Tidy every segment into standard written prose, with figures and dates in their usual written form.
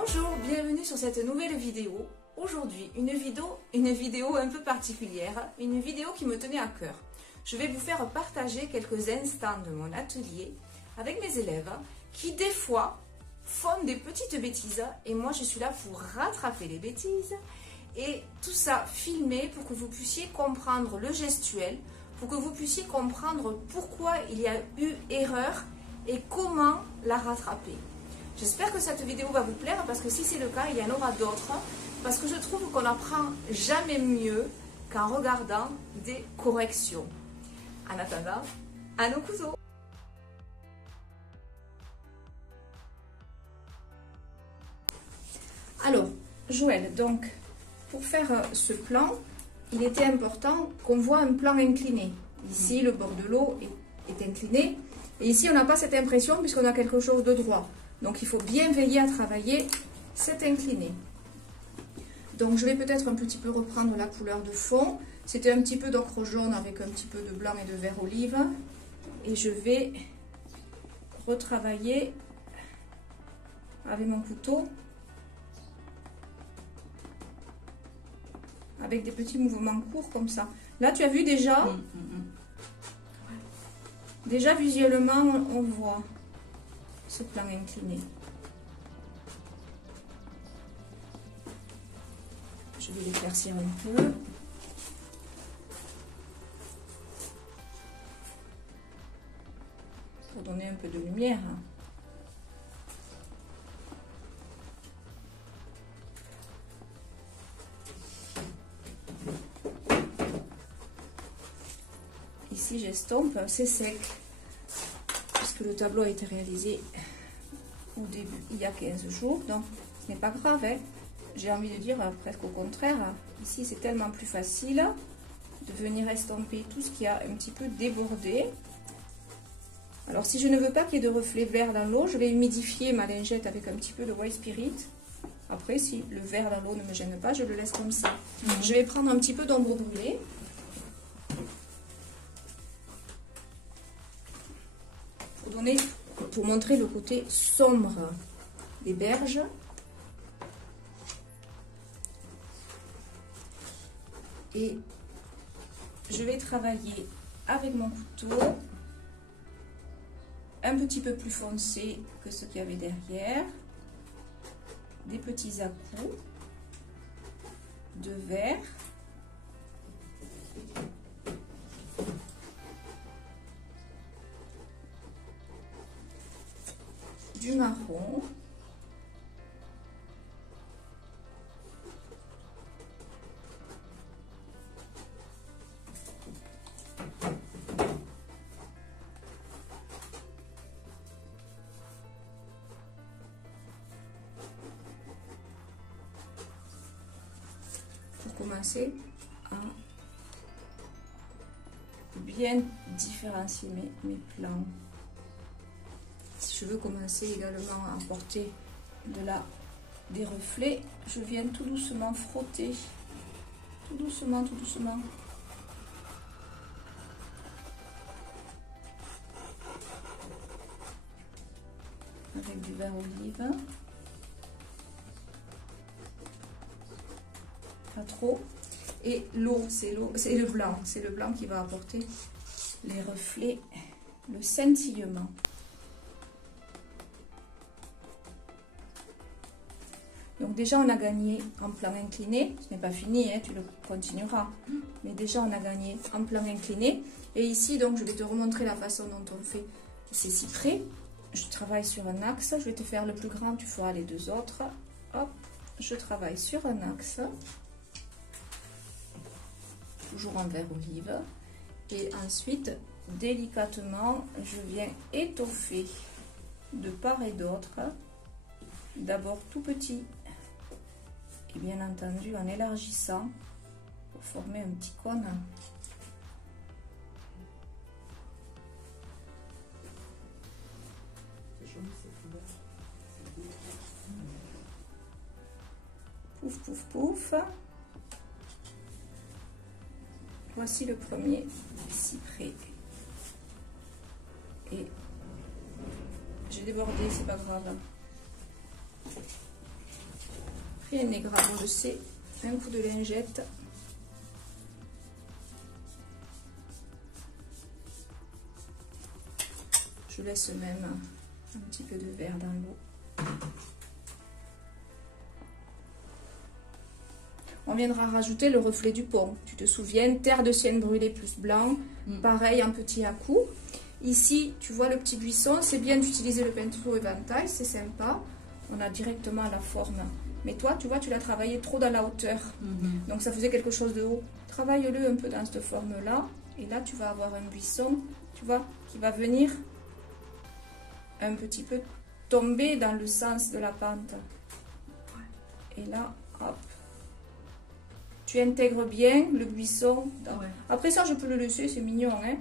Bonjour, bienvenue sur cette nouvelle vidéo. Aujourd'hui, une vidéo un peu particulière, une vidéo qui me tenait à cœur. Je vais vous faire partager quelques instants de mon atelier avec mes élèves qui des fois font des petites bêtises et moi je suis là pour rattraper les bêtises et tout ça filmé pour que vous puissiez comprendre le gestuel, pour que vous puissiez comprendre pourquoi il y a eu erreur et comment la rattraper. J'espère que cette vidéo va vous plaire parce que si c'est le cas, il y en aura d'autres parce que je trouve qu'on n'apprend jamais mieux qu'en regardant des corrections. En attendant, à nos couteaux. Alors, Joël, donc, pour faire ce plan, il était important qu'on voit un plan incliné. Ici, le bord de l'eau est incliné. Et ici, on n'a pas cette impression puisqu'on a quelque chose de droit. Donc, il faut bien veiller à travailler cet incliné. Donc, je vais peut-être un petit peu reprendre la couleur de fond. C'était un petit peu d'ocre jaune avec un petit peu de blanc et de vert olive. Et je vais retravailler avec mon couteau. Avec des petits mouvements courts comme ça. Là, tu as vu déjà, déjà visuellement, on voit ce plan incliné. Je vais l'éclaircir un peu. Pour donner un peu de lumière. Ici, j'estompe, c'est sec, puisque le tableau a été réalisé au début, il y a 15 jours, donc ce n'est pas grave, hein. J'ai envie de dire presque au contraire, ici c'est tellement plus facile de venir estomper tout ce qui a un petit peu débordé. Alors si je ne veux pas qu'il y ait de reflets verts dans l'eau, je vais humidifier ma lingette avec un petit peu de white spirit. Après, si le vert dans l'eau ne me gêne pas, je le laisse comme ça. Je vais prendre un petit peu d'ombre brûlée. Pour montrer le côté sombre des berges. Et je vais travailler avec mon couteau un petit peu plus foncé que ce qu'il y avait derrière. Des petits à-coups de vert. Du marron, pour commencer à bien différencier mes plans. Si je veux commencer également à apporter des reflets, je viens tout doucement frotter, tout doucement, avec du vert olive, pas trop, et l'eau, c'est le blanc qui va apporter les reflets, le scintillement. Donc déjà on a gagné en plan incliné, ce n'est pas fini, hein, tu le continueras, mais déjà on a gagné en plan incliné. Et ici donc je vais te remontrer la façon dont on fait ces cyprès. Je travaille sur un axe, je vais te faire le plus grand, tu feras les deux autres. Hop, je travaille sur un axe, toujours en vert olive. Et ensuite, délicatement, je viens étoffer de part et d'autre. D'abord tout petit. Et bien entendu en élargissant pour former un petit cône. Pouf, pouf, pouf. Voici le premier cyprès. Et j'ai débordé, c'est pas grave. Rien n'est grave, on le sait. Un coup de lingette. Je laisse même un petit peu de verre dans l'eau. On viendra rajouter le reflet du pont. Tu te souviens, terre de sienne brûlée plus blanc. Pareil, un petit à-coup. Ici, tu vois le petit buisson. C'est bien d'utiliser le pinceau éventail, c'est sympa. On a directement la forme. Mais toi, tu vois, tu l'as travaillé trop dans la hauteur. Donc ça faisait quelque chose de haut. Travaille-le un peu dans cette forme-là. Et là, tu vas avoir un buisson, tu vois, qui va venir un petit peu tomber dans le sens de la pente. Et là, hop. Tu intègres bien le buisson. Après ça, je peux le laisser, c'est mignon. Hein.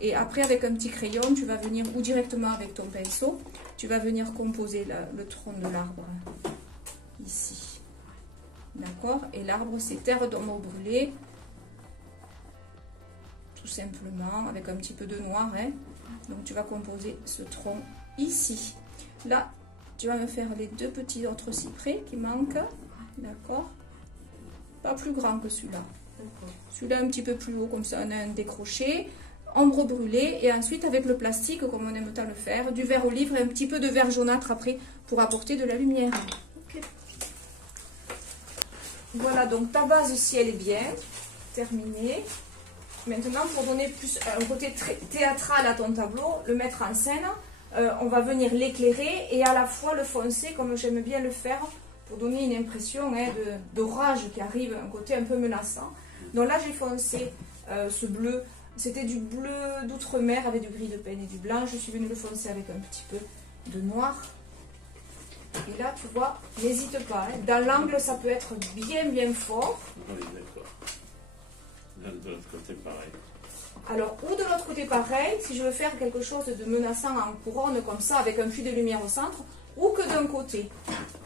Et après, avec un petit crayon, tu vas venir, ou directement avec ton pinceau, tu vas venir composer le tronc de l'arbre. Ici. D'accord? Et l'arbre, c'est terre d'ombre brûlée. Tout simplement, avec un petit peu de noir. Hein. Donc, tu vas composer ce tronc ici. Là, tu vas me faire les deux petits autres cyprès qui manquent. D'accord? Pas plus grand que celui-là. Celui-là un petit peu plus haut, comme ça on a un décroché. Ombre brûlée. Et ensuite, avec le plastique, comme on aime tant le faire, du vert olive et un petit peu de vert jaunâtre après pour apporter de la lumière. Voilà, donc ta base ici, elle est bien terminée. Maintenant, pour donner plus un côté très théâtral à ton tableau, le mettre en scène, on va venir l'éclairer et à la fois le foncer, comme j'aime bien le faire, pour donner une impression hein, de rage qui arrive, un côté un peu menaçant. Donc là, j'ai foncé ce bleu. C'était du bleu d'outre-mer avec du gris de peigne et du blanc. Je suis venue le foncer avec un petit peu de noir. Et là, tu vois, n'hésite pas. Hein. Dans l'angle, ça peut être bien fort. Oui, d'accord. De l'autre côté, pareil. Alors, ou de l'autre côté, pareil, si je veux faire quelque chose de menaçant en couronne, comme ça, avec un puits de lumière au centre, ou que d'un côté.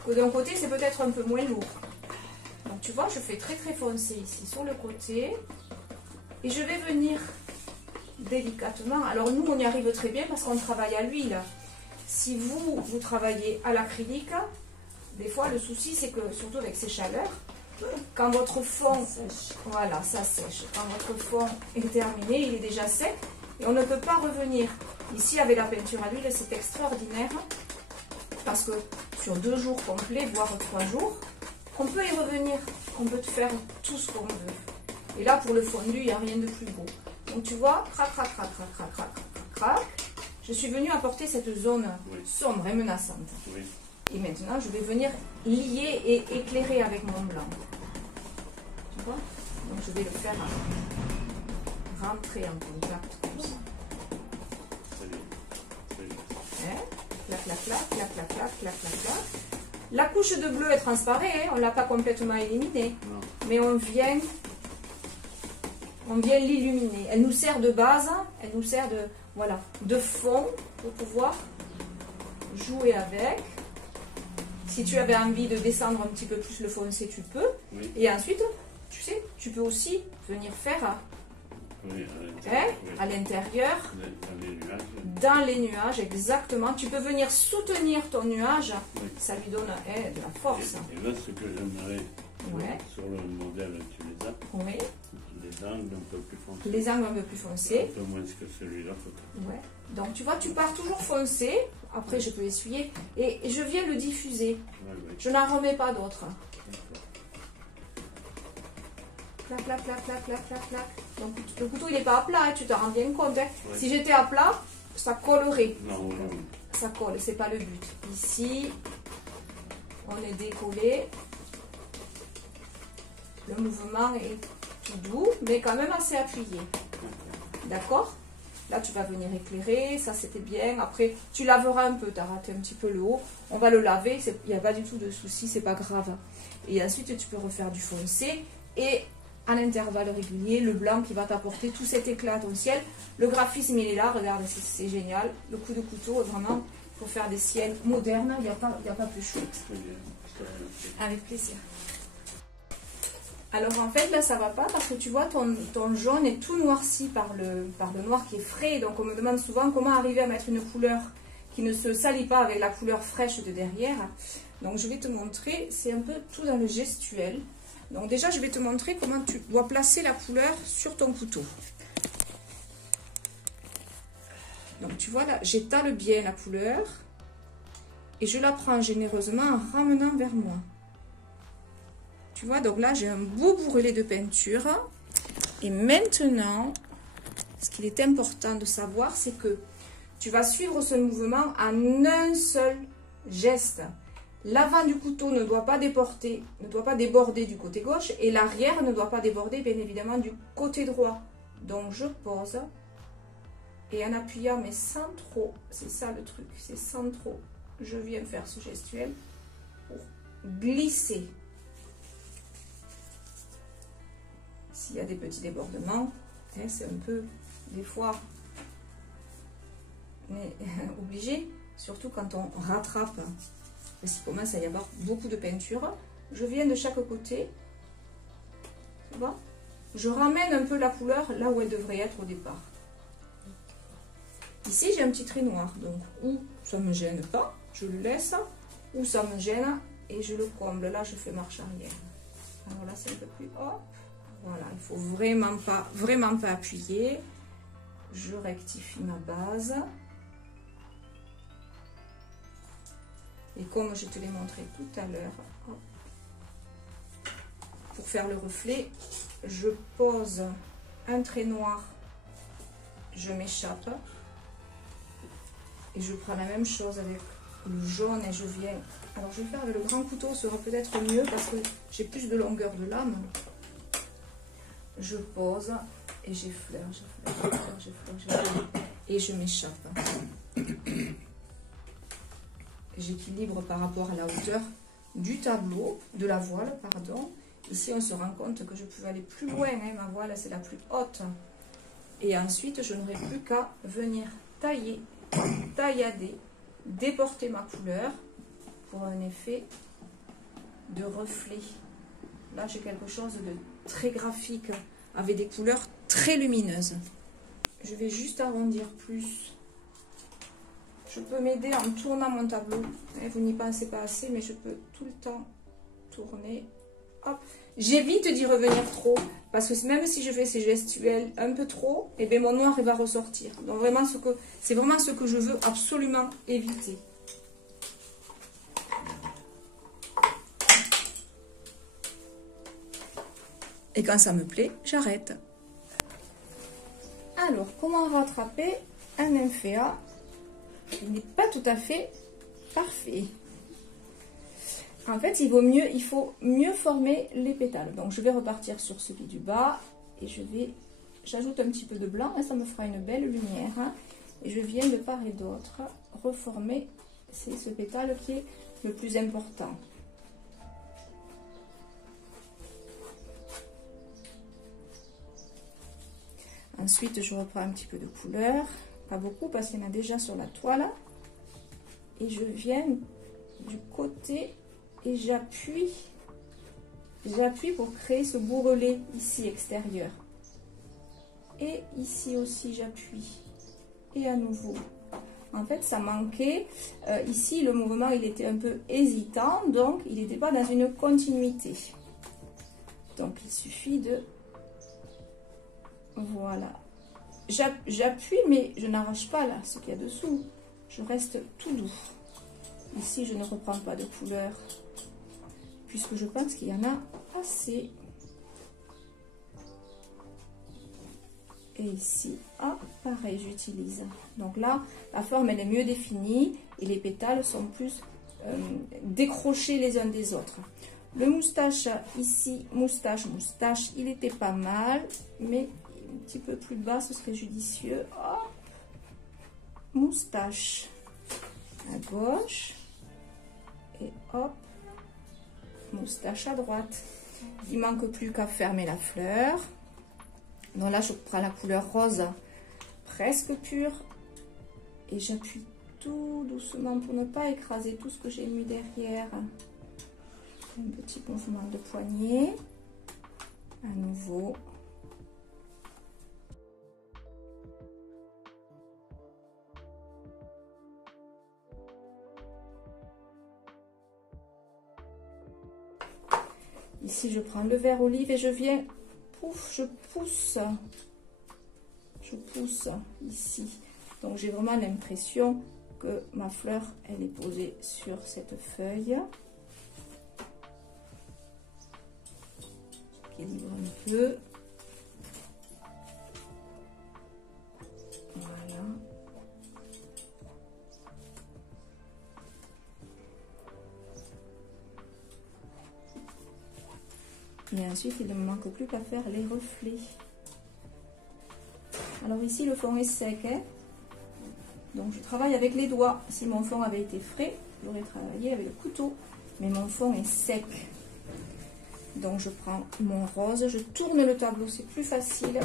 Que d'un côté, c'est peut-être un peu moins lourd. Donc, tu vois, je fais très foncé ici, sur le côté. Et je vais venir délicatement. Alors, nous, on y arrive très bien parce qu'on travaille à l'huile. Si vous travaillez à l'acrylique, des fois, le souci, c'est que, surtout avec ces chaleurs, quand votre fond, voilà, ça sèche. Quand votre fond est terminé, il est déjà sec et on ne peut pas revenir. Ici, avec la peinture à l'huile, c'est extraordinaire parce que sur 2 jours complets, voire 3 jours, on peut y revenir. On peut faire tout ce qu'on veut. Et là, pour le fondu, il n'y a rien de plus beau. Donc, tu vois, crac, crac, crac, crac, crac, crac, crac. Je suis venue apporter cette zone sombre et menaçante. Oui. Et maintenant, je vais venir lier et éclairer avec mon blanc. Tu vois? Donc, je vais le faire rentrer en contact comme ça. Très bien. Très bien. Hein? Clac, clac, clac, clac, clac, clac, clac, clac, clac. La couche de bleu est transparente, hein? On ne l'a pas complètement éliminée. Non. Mais on vient l'illuminer. Elle nous sert de base, elle nous sert de, voilà, de fond pour pouvoir jouer avec. Si tu avais envie de descendre un petit peu plus le foncé, tu peux. Oui. Et ensuite, tu sais, tu peux aussi venir faire à l'intérieur, Dans les nuages. dans les nuages, exactement. Tu peux venir soutenir ton nuage, Oui. ça lui donne de la force. Et là, ce que j'aimerais, Ouais. sur le modèle, tu les as, Oui, les angles un peu plus foncés. les angles un peu plus foncés. Un peu moins que celui-là, peut-être. Ouais. Donc tu vois, tu pars toujours foncé. Après, je peux essuyer. Et je viens le diffuser. Oui, oui. Je n'en remets pas d'autres. D'accord. Clac, clac, clac, clac, clac, clac, clac. Donc le couteau, il n'est pas à plat, hein, tu te rends bien compte. Hein. Ouais. Si j'étais à plat, ça collerait. Non, non. Ça colle, c'est pas le but. Ici, on est décollé. Le mouvement est tout doux, mais quand même assez appuyé. D'accord? Là, tu vas venir éclairer, ça c'était bien. Après, tu laveras un peu, tu as raté un petit peu le haut. On va le laver, il n'y a pas du tout de souci, c'est pas grave. Et ensuite, tu peux refaire du foncé. Et à l'intervalle régulier, le blanc qui va t'apporter tout cet éclat à ton ciel. Le graphisme, il est là, regarde, c'est génial. Le coup de couteau, vraiment, pour faire des ciels modernes, il n'y a pas plus chouette. Très bien. Je te remercie. Avec plaisir. Alors en fait là ça va pas parce que tu vois ton jaune est tout noirci par le noir qui est frais. Donc on me demande souvent comment arriver à mettre une couleur qui ne se salit pas avec la couleur fraîche de derrière. Donc je vais te montrer, c'est un peu tout dans le gestuel. Donc déjà je vais te montrer comment tu dois placer la couleur sur ton couteau. Donc tu vois là, j'étale bien la couleur et je la prends généreusement en ramenant vers moi. Tu vois, donc là j'ai un beau bourrelet de peinture. Et maintenant, ce qu'il est important de savoir, c'est que tu vas suivre ce mouvement en un seul geste. L'avant du couteau ne doit pas déborder du côté gauche et l'arrière ne doit pas déborder bien évidemment du côté droit. Donc je pose et en appuyant mais sans trop, c'est ça le truc, c'est sans trop, je viens faire ce gestuel pour glisser. S'il y a des petits débordements, hein, c'est un peu des fois on est obligé, surtout quand on rattrape. Parce qu'il commence à y avoir beaucoup de peinture. Je viens de chaque côté. Tu vois? Je ramène un peu la couleur là où elle devrait être au départ. Ici, j'ai un petit trait noir. Donc, ou ça ne me gêne pas, je le laisse. Ou ça me gêne et je le comble. Là, je fais marche arrière. Alors là, c'est un peu plus... Hop. Voilà, il ne faut vraiment pas appuyer. Je rectifie ma base. Et comme je te l'ai montré tout à l'heure, pour faire le reflet, je pose un trait noir, je m'échappe. Et je prends la même chose avec le jaune et je viens... Alors je vais faire avec le grand couteau, ce sera peut-être mieux parce que j'ai plus de longueur de lame. Je pose et j'effleure, et je m'échappe. J'équilibre par rapport à la hauteur du tableau, de la voile, pardon. Ici, on se rend compte que je peux aller plus loin, hein, ma voile, c'est la plus haute. Et ensuite, je n'aurai plus qu'à venir tailler, taillader, déporter ma couleur pour un effet de reflet. Là, j'ai quelque chose de très graphique, avec des couleurs très lumineuses. Je vais juste arrondir plus. Je peux m'aider en tournant mon tableau. Vous n'y pensez pas assez, mais je peux tout le temps tourner. Hop. J'évite d'y revenir trop, parce que même si je fais ces gestuels un peu trop, et bien mon noir il va ressortir. Donc vraiment, c'est vraiment ce que je veux absolument éviter. Et quand ça me plaît, j'arrête. Alors, comment rattraper un nymphéa? Il n'est pas tout à fait parfait. En fait, il faut mieux former les pétales. Donc, je vais repartir sur celui du bas et j'ajoute un petit peu de blanc et ça me fera une belle lumière. Et je viens de part et d'autre reformer, c'est ce pétale qui est le plus important. Ensuite, je reprends un petit peu de couleur, pas beaucoup parce qu'il y en a déjà sur la toile. Et je viens du côté et j'appuie pour créer ce bourrelet ici extérieur. Et ici aussi, j'appuie. Et à nouveau. En fait, ça manquait. Ici, le mouvement, il était un peu hésitant, donc il n'était pas dans une continuité. Donc, il suffit de... Voilà. J'appuie, mais je n'arrache pas là, ce qu'il y a dessous. Je reste tout doux. Ici, je ne reprends pas de couleur, puisque je pense qu'il y en a assez. Et ici, ah, pareil, j'utilise. Donc là, la forme, elle est mieux définie et les pétales sont plus décrochés les uns des autres. Le moustache, ici, moustache, il était pas mal, mais un petit peu plus bas, ce serait judicieux. Hop. Moustache à gauche et hop, moustache à droite. Il manque plus qu'à fermer la fleur. Donc là, je prends la couleur rose presque pure et j'appuie tout doucement pour ne pas écraser tout ce que j'ai mis derrière. Un petit mouvement de poignet. À nouveau. Ici, je prends le vert olive et je viens, pouf, je pousse ici. Donc, j'ai vraiment l'impression que ma fleur, elle est posée sur cette feuille. J'équilibre un peu. Voilà. Et ensuite, il ne me manque plus qu'à faire les reflets. Alors ici, le fond est sec, hein. Donc je travaille avec les doigts. Si mon fond avait été frais, j'aurais travaillé avec le couteau. Mais mon fond est sec. Donc je prends mon rose, je tourne le tableau, c'est plus facile.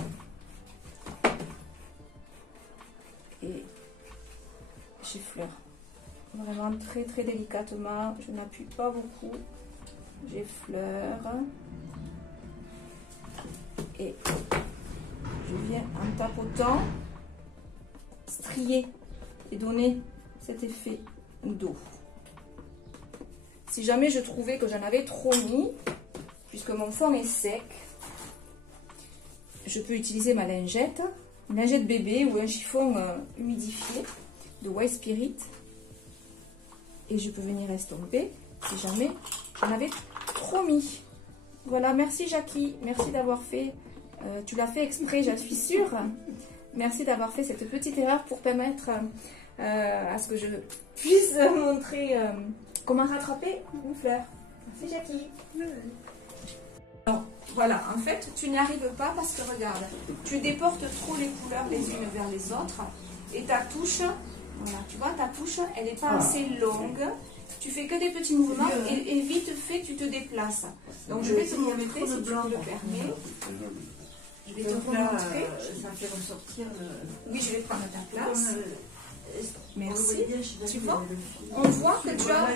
Et j'effleure. Vraiment très très délicatement. Je n'appuie pas beaucoup. J'effleure. Et je viens en tapotant strier et donner cet effet d'eau. Si jamais je trouvais que j'en avais trop mis, puisque mon fond est sec, je peux utiliser ma lingette, une lingette bébé ou un chiffon humidifié de White Spirit, et je peux venir estomper si jamais j'en avais trop mis. Voilà, merci Jackie, merci d'avoir fait, tu l'as fait exprès, j'en suis sûre. Merci d'avoir fait cette petite erreur pour permettre à ce que je puisse montrer comment rattraper une fleur. Merci Jackie. Alors, voilà, en fait, tu n'y arrives pas parce que regarde, tu déportes trop les couleurs les unes vers les autres et ta touche, voilà, tu vois, ta touche, elle n'est pas assez longue. Tu fais que des petits mouvements et vite fait, tu te déplaces. Donc, je vais te montrer si tu me le permets. Je vais te montrer. Ça fait ressortir le... Oui, je vais prendre ta place. Merci. Tu vois, on voit que tu as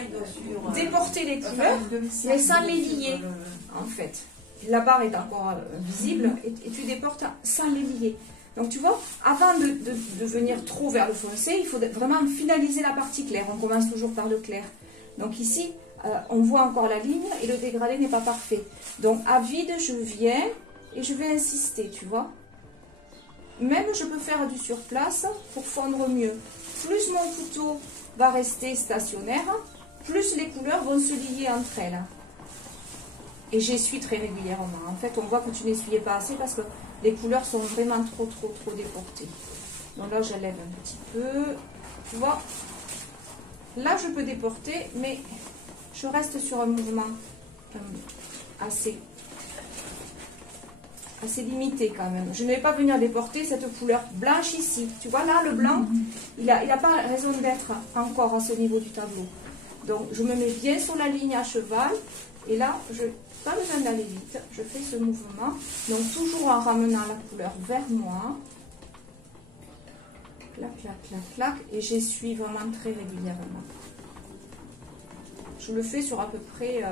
déporté les couleurs, mais sans les lier, en fait. La barre est encore visible et tu déportes sans les lier. Donc, tu vois, avant de venir trop vers le foncé, il faut vraiment finaliser la partie claire. On commence toujours par le clair. Donc, ici, on voit encore la ligne et le dégradé n'est pas parfait. Donc, à vide, je viens... Et je vais insister, tu vois. Même je peux faire du surplace pour fondre mieux. Plus mon couteau va rester stationnaire, plus les couleurs vont se lier entre elles. Et j'essuie très régulièrement. En fait, on voit que tu n'essuyais pas assez parce que les couleurs sont vraiment trop déportées. Donc là, j'enlève un petit peu. Tu vois, là, je peux déporter, mais je reste sur un mouvement assez limité quand même. Je ne vais pas venir déporter cette couleur blanche ici. Tu vois là, le blanc, il n'a pas raison d'être encore à ce niveau du tableau. Donc, je me mets bien sur la ligne à cheval. Et là, je n'ai pas besoin d'aller vite. Je fais ce mouvement. Donc, toujours en ramenant la couleur vers moi. Clac, clac, clac, clac. Et j'essuie vraiment très régulièrement. Je le fais sur à peu près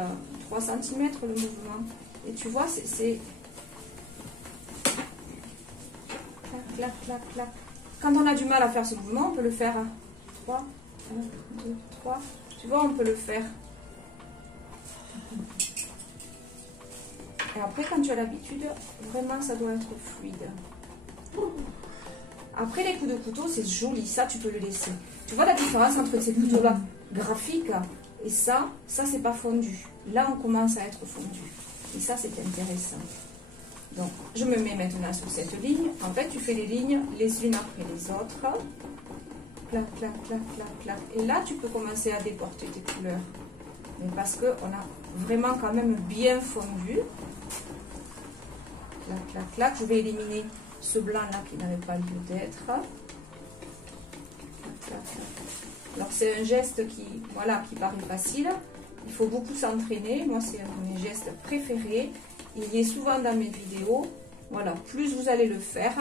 3 cm le mouvement. Et tu vois, c'est... Clac, clac, clac. Quand on a du mal à faire ce mouvement, on peut le faire à 3, 1, 2, 3. Tu vois, on peut le faire. Et après, quand tu as l'habitude, vraiment, ça doit être fluide. Après, les coups de couteau, c'est joli. Ça, tu peux le laisser. Tu vois la différence entre ces couteaux-là graphiques et ça c'est pas fondu. Là, on commence à être fondu. Et ça, c'est intéressant. Donc, je me mets maintenant sur cette ligne. En fait, tu fais les lignes les unes après les autres. Clac, clac, clac, clac, clac. Et là, tu peux commencer à déporter tes couleurs. Mais parce qu'on a vraiment quand même bien fondu. Clac, clac, clac. Je vais éliminer ce blanc-là qui n'avait pas lieu d'être. Clac, clac, clac. Alors, c'est un geste qui paraît facile. Il faut beaucoup s'entraîner. Moi, c'est un de mes gestes préférés. Il y est souvent dans mes vidéos. Voilà, plus vous allez le faire,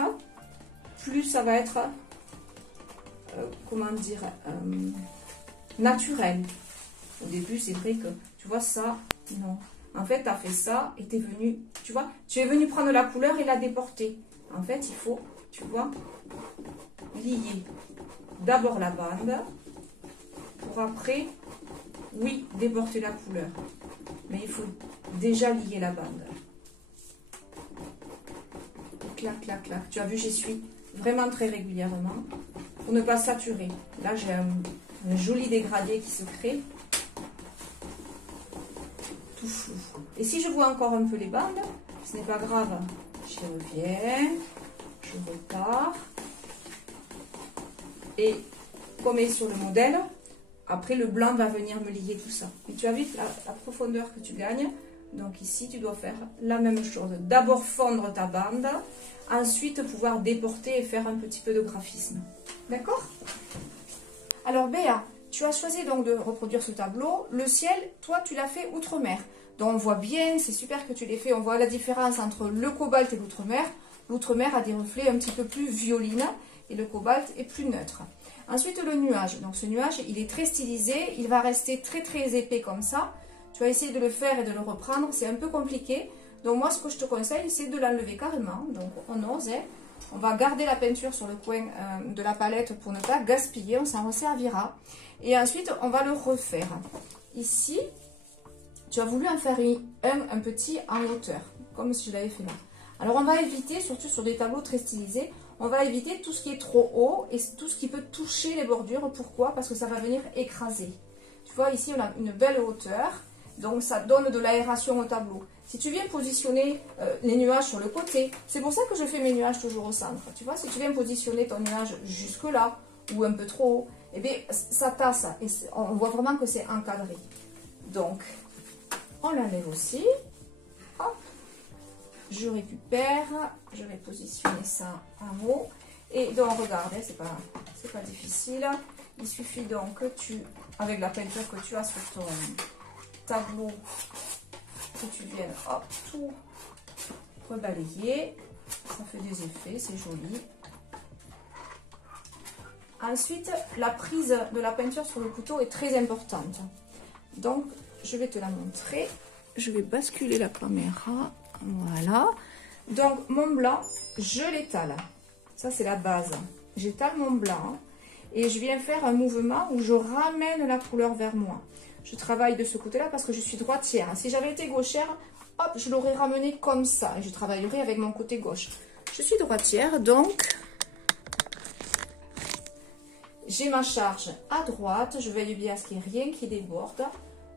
plus ça va être, naturel. Au début, c'est vrai que, tu vois ça, non. En fait, tu as fait ça et tu es venu, tu vois, tu es venu prendre la couleur et la déporter. En fait, il faut, tu vois, lier d'abord la bande pour après, oui, déporter la couleur. Mais il faut déjà lier la bande. Clac, clac, clac. Tu as vu, j'essuie vraiment très régulièrement pour ne pas saturer. Là, j'ai un joli dégradé qui se crée. Tout flou. Et si je vois encore un peu les bandes, ce n'est pas grave. J'y reviens. Je repars. Et comme est sur le modèle, après le blanc va venir me lier tout ça. Et tu as vu la profondeur que tu gagnes. Donc ici, tu dois faire la même chose. D'abord fondre ta bande, ensuite pouvoir déporter et faire un petit peu de graphisme. D'accord? Alors Béa, tu as choisi donc de reproduire ce tableau. Le ciel, toi, tu l'as fait outre-mer. Donc on voit bien, c'est super que tu l'aies fait. On voit la différence entre le cobalt et l'outre-mer. L'outre-mer a des reflets un petit peu plus violines et le cobalt est plus neutre. Ensuite, le nuage. Donc ce nuage, il est très stylisé. Il va rester très très épais comme ça. Tu vas essayer de le faire et de le reprendre, c'est un peu compliqué. Donc moi, ce que je te conseille, c'est de l'enlever carrément. Donc on ose, hein. On va garder la peinture sur le coin de la palette pour ne pas gaspiller, on s'en resservira. Et ensuite, on va le refaire. Ici, tu as voulu en faire un petit en hauteur, comme si je l'avais fait là. Alors on va éviter, surtout sur des tableaux très stylisés, on va éviter tout ce qui est trop haut et tout ce qui peut toucher les bordures. Pourquoi? Parce que ça va venir écraser. Tu vois, ici, on a une belle hauteur. Donc ça donne de l'aération au tableau. Si tu viens positionner les nuages sur le côté, c'est pour ça que je fais mes nuages toujours au centre. Tu vois, si tu viens positionner ton nuage jusque là, ou un peu trop haut, eh bien ça tasse. Et on voit vraiment que c'est encadré. Donc, on l'enlève aussi. Hop. Je récupère. Je vais positionner ça en haut. Et donc, regarde, c'est pas difficile. Il suffit donc que tu, avec la peinture que tu as sur ton tableau, que tu viennes tout rebalayer. Ça fait des effets, c'est joli. Ensuite, la prise de la peinture sur le couteau est très importante. Donc, je vais te la montrer. Je vais basculer la caméra. Voilà. Donc, mon blanc, je l'étale. Ça, c'est la base. J'étale mon blanc et je viens faire un mouvement où je ramène la couleur vers moi. Je travaille de ce côté-là parce que je suis droitière. Si j'avais été gauchère, hop, je l'aurais ramené comme ça. Et je travaillerais avec mon côté gauche. Je suis droitière, donc j'ai ma charge à droite. Je veille bien à ce qu'il n'y ait rien qui déborde.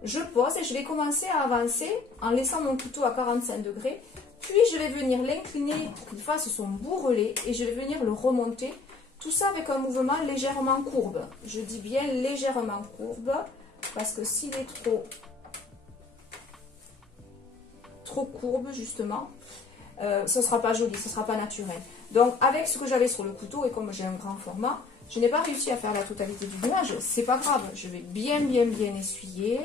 Je pose et je vais commencer à avancer en laissant mon couteau à 45 degrés. Puis je vais venir l'incliner pour qu'il fasse son bourrelet et je vais venir le remonter. Tout ça avec un mouvement légèrement courbe. Je dis bien légèrement courbe. Parce que s'il est trop courbe, justement, ce ne sera pas joli, ce ne sera pas naturel. Donc, avec ce que j'avais sur le couteau, et comme j'ai un grand format, je n'ai pas réussi à faire la totalité du nuage. C'est pas grave, je vais bien essuyer.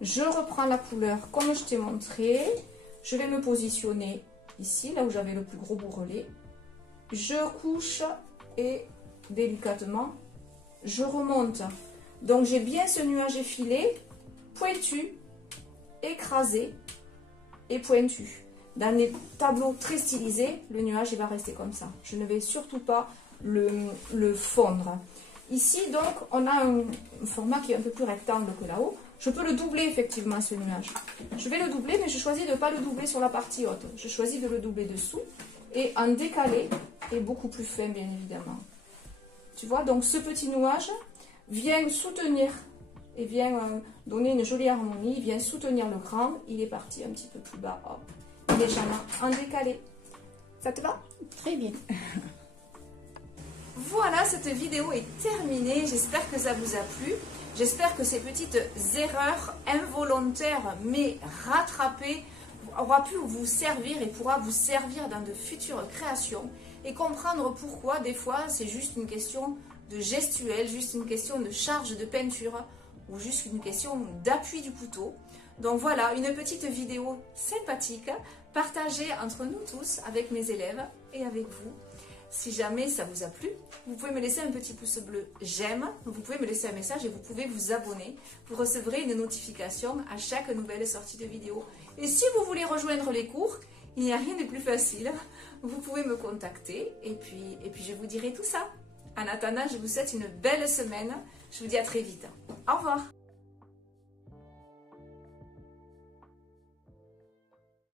Je reprends la couleur comme je t'ai montré. Je vais me positionner ici, là où j'avais le plus gros bourrelet. Je couche et délicatement, je remonte. Donc, j'ai bien ce nuage effilé, pointu, écrasé et pointu. Dans les tableaux très stylisés, le nuage il va rester comme ça. Je ne vais surtout pas le fondre. Ici, donc, on a un format qui est un peu plus rectangle que là-haut. Je peux le doubler, effectivement, ce nuage. Je vais le doubler, mais je choisis de ne pas le doubler sur la partie haute. Je choisis de le doubler dessous et en décalé et beaucoup plus fin, bien évidemment. Tu vois, donc, ce petit nuage vient soutenir et vient donner une jolie harmonie, vient soutenir le grand. Il est parti un petit peu plus bas, hop, légèrement en décalé. Ça te va? Très bien. Voilà, cette vidéo est terminée. J'espère que ça vous a plu. J'espère que ces petites erreurs involontaires mais rattrapées aura pu vous servir et pourra vous servir dans de futures créations et comprendre pourquoi des fois c'est juste une question de gestuelle, juste une question de charge de peinture ou juste une question d'appui du couteau. Donc voilà, une petite vidéo sympathique partagée entre nous tous avec mes élèves et avec vous. Si jamais ça vous a plu, vous pouvez me laisser un petit pouce bleu j'aime, vous pouvez me laisser un message et vous pouvez vous abonner. Vous recevrez une notification à chaque nouvelle sortie de vidéo. Et si vous voulez rejoindre les cours, il n'y a rien de plus facile. Vous pouvez me contacter et puis je vous dirai tout ça. En attendant, je vous souhaite une belle semaine. Je vous dis à très vite. Au revoir.